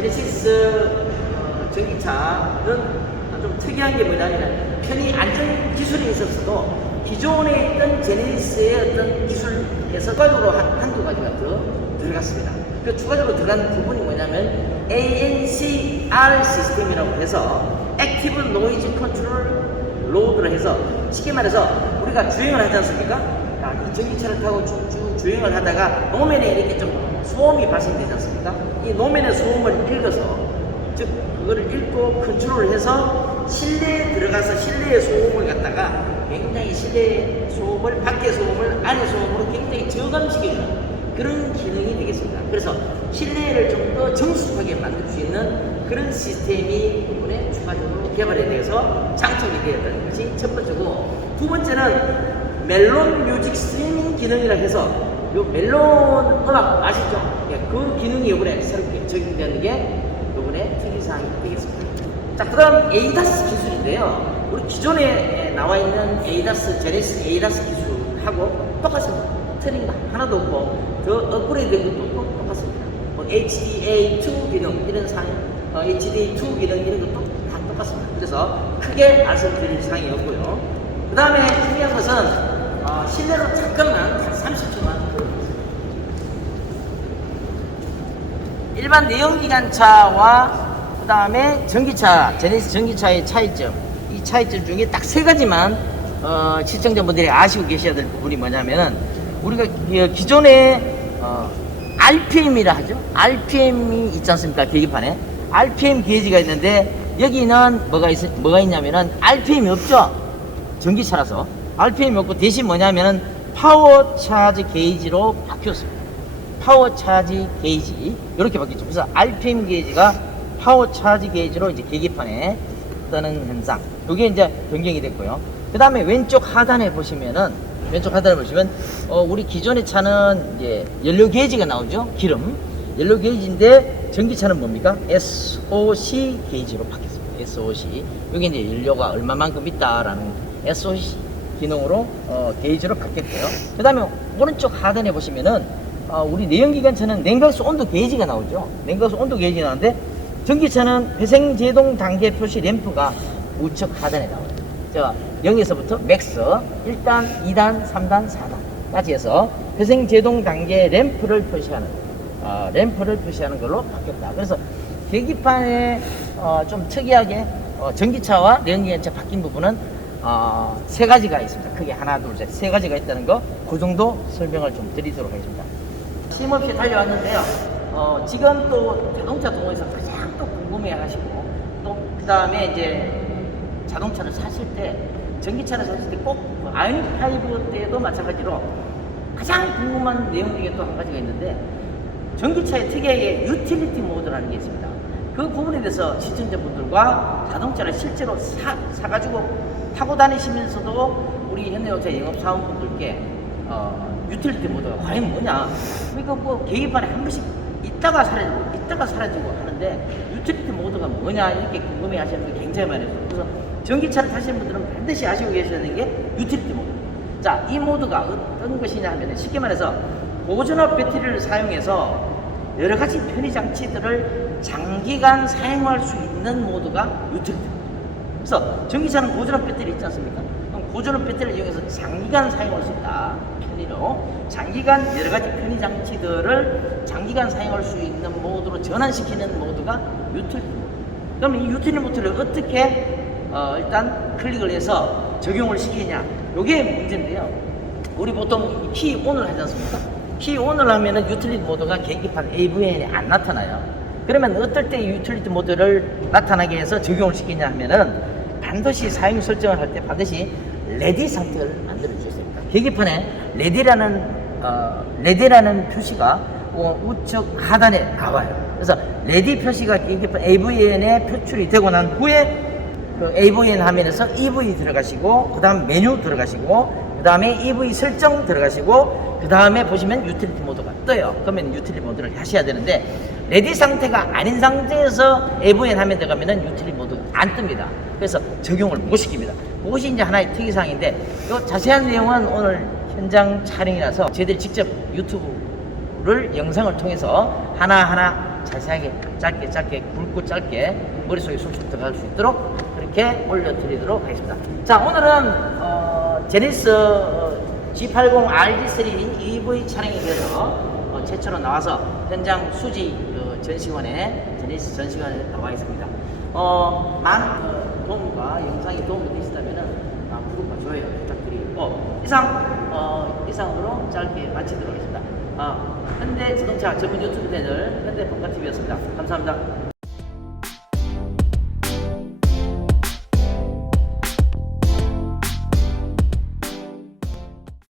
제네시스 어, 전기차는 좀 특이한 게 뭐냐면 편의 안전 기술이 있었어도 기존에 있던 제네시스의 어떤 기술에서 추가적으로 한, 한두 가지가 더 들어갔습니다. 그 추가적으로 들어간 부분이 뭐냐면 ANCR 시스템이라고 해서 액티브 노이즈 컨트롤 로드를 해서 쉽게 말해서 우리가 주행을 하지 않습니까? 아, 이 전기차를 타고 쭉쭉 주행을 하다가 노면에 이렇게 좀 소음이 발생되지 않습니까? 이 노면의 소음을 읽어서 즉 그거를 읽고 컨트롤을 해서 실내에 들어가서 실내의 소음을 갖다가 굉장히 실내 소음을 밖의 소음을 안의 소음으로 굉장히 저감시켜주는 그런 기능이 되겠습니다. 그래서 실내를 좀 더 정숙하게 만들 수 있는 그런 시스템이 이번에 추가적으로 개발에 대해서 장착이 되었다는 것이 첫 번째고 두 번째는 멜론 뮤직 스트리밍 기능이라 해서 요 멜론 음악 아시죠? 예, 그 기능이 이번에 새롭게 적용되는 게 이번에 특이사항이 되겠습니다. 자, 그 다음 에이다스 기술인데요. 우리 기존에 나와 있는 에이다스, 제네시스 에이다스 기술하고 똑같습니다. 틀린 거 하나도 없고, 더 업그레이드 된 것도 또 똑같습니다. 뭐 HDA2 기능, 이런 사항, 어, HDA2 기능, 이런 것도 다 똑같습니다. 그래서 크게 말씀드릴 사항이 없고요. 그 다음에 중요한 것은, 어, 실내로 잠깐만 한 30초만 일반 내연기관차와 그 다음에 전기차, 제네시스 전기차의 차이점, 이 차이점 중에 딱 세 가지만 어, 시청자분들이 아시고 계셔야 될 부분이 뭐냐면은 우리가 기- 기존에 어, RPM이라 하죠. RPM이 있지 않습니까? 계기판에 RPM 게이지가 있는데 여기는 뭐가 있 뭐가 있냐면은 RPM이 없죠. 전기차라서 RPM이 없고 대신 뭐냐면은 파워 차지 게이지로 바뀌었습니다. 파워 차지 게이지 이렇게 바뀌었죠. 그래서 RPM 게이지가 파워 차지 게이지로 이제 계기판에 뜨는 현상. 이게 이제 변경이 됐고요. 그 다음에 왼쪽 하단에 보시면은 왼쪽 하단에 보시면 어, 우리 기존의 차는 이제 연료 게이지가 나오죠. 기름 연료 게이지인데 전기차는 뭡니까? SOC 게이지로 바뀌었습니다. SOC 여기 이제 연료가 얼마만큼 있다라는 SOC 기능으로 어, 게이지로 바뀌었고요. 그 다음에 오른쪽 하단에 보시면은 어, 우리 내연기관차는 냉각수 온도 게이지가 나오죠. 냉각수 온도 게이지가 나오는데 전기차는 회생 제동 단계 표시 램프가 우측 하단에 나와요. 자, 0에서부터 맥스 1단, 2단, 3단, 4단까지 해서 회생 제동 단계 램프를 표시하는 어, 램프를 표시하는 걸로 바뀌었다. 그래서 계기판에 어, 좀 특이하게 어, 전기차와 내연기관차 바뀐 부분은 어, 세 가지가 있습니다. 크게 하나, 둘, 셋, 세 가지가 있다는 거, 그 정도 설명을 좀 드리도록 하겠습니다. 쉼없이 달려왔는데요. 어, 지금 또 자동차 동호회에서 가장 또 궁금해 하시고, 또 그 다음에 이제 자동차를 사실 때, 전기차를 사실 때 꼭 아이닉 5 때도 마찬가지로 가장 궁금한 내용 중에 또 한 가지가 있는데, 전기차의 특이하게 유틸리티 모드라는 게 있습니다. 그 부분에 대해서 시청자분들과 자동차를 실제로 사, 사가지고 타고 다니시면서도 우리 현대자동차 영업사원분들께 어, 유틸리티 모드가 과연 뭐냐. 그러니까 뭐 계기판에 한 번씩 있다가 사라지고 있다가 사라지고 하는데 유틸리티 모드가 뭐냐 이렇게 궁금해 하시는 분이 굉장히 많아요. 그래서 전기차를 타시는 분들은 반드시 아시고 계셔야 되는 게 유틸리티 모드. 자, 이 모드가 어떤 것이냐 하면 쉽게 말해서 보존업 배터리를 사용해서 여러 가지 편의 장치들을 장기간 사용할 수 있는 모드가 유틸리티. 그래서 전기차는 고전압 배터리 있지 않습니까? 그럼 고전압 배터리를 이용해서 장기간 사용할 수 있다. 편의로 장기간 여러 가지 편의 장치들을 장기간 사용할 수 있는 모드로 전환시키는 모드가 유틸리티. 그럼 이 유틸리티 모드를 어떻게 어, 일단 클릭을 해서 적용을 시키냐? 요게 문제인데요. 우리 보통 키 온을 하지 않습니까? 키 온을 하면은 유틸리티 모드가 계기판 AVN에 안 나타나요. 그러면 어떨 때이 유틸리티 모드를 나타나게 해서 적용을 시키냐 하면은 반드시 사용 설정을 할 때 반드시 레디 상태를 만들어 주셔야 됩니다. 계기판에 레디라는 어, 레디라는 표시가 어, 우측 하단에 나와요. 그래서 레디 표시가 계기판 AVN에 표출이 되고 난 후에 그 AVN 화면에서 EV 들어가시고 그 다음 메뉴 들어가시고 그 다음에 EV 설정 들어가시고 그 다음에 보시면 유틸리티 모드가 떠요. 그러면 유틸리티 모드를 하셔야 되는데 레디 상태가 아닌 상태에서 AVN 화면 들어가면은 유틸리티 모드가 안 뜹니다. 그래서 적용을 못 시킵니다. 그것이 이제 하나의 특이사항인데 이 자세한 내용은 오늘 현장 촬영이라서 저희들이 직접 유튜브를 영상을 통해서 하나하나 자세하게 짧게 짧게 굵고 짧게 머릿속에 쏙쏙 들어갈 수 있도록 그렇게 올려드리도록 하겠습니다. 자 오늘은 어, 제니스 어, G80 RG3 EV 차량에 대해서 어, 최초로 나와서 현장 수지 어, 전시관에 제니스 전시관에 나와 있습니다. 어, 많은 어, 도움과 영상이 도움이 되시다면은 아, 구독과 좋아요 부탁드리고 이상 어, 이상으로 짧게 마치도록 하겠습니다. 어, 현대 자동차 전문 유튜브 채널 현대 본가TV였습니다. 감사합니다.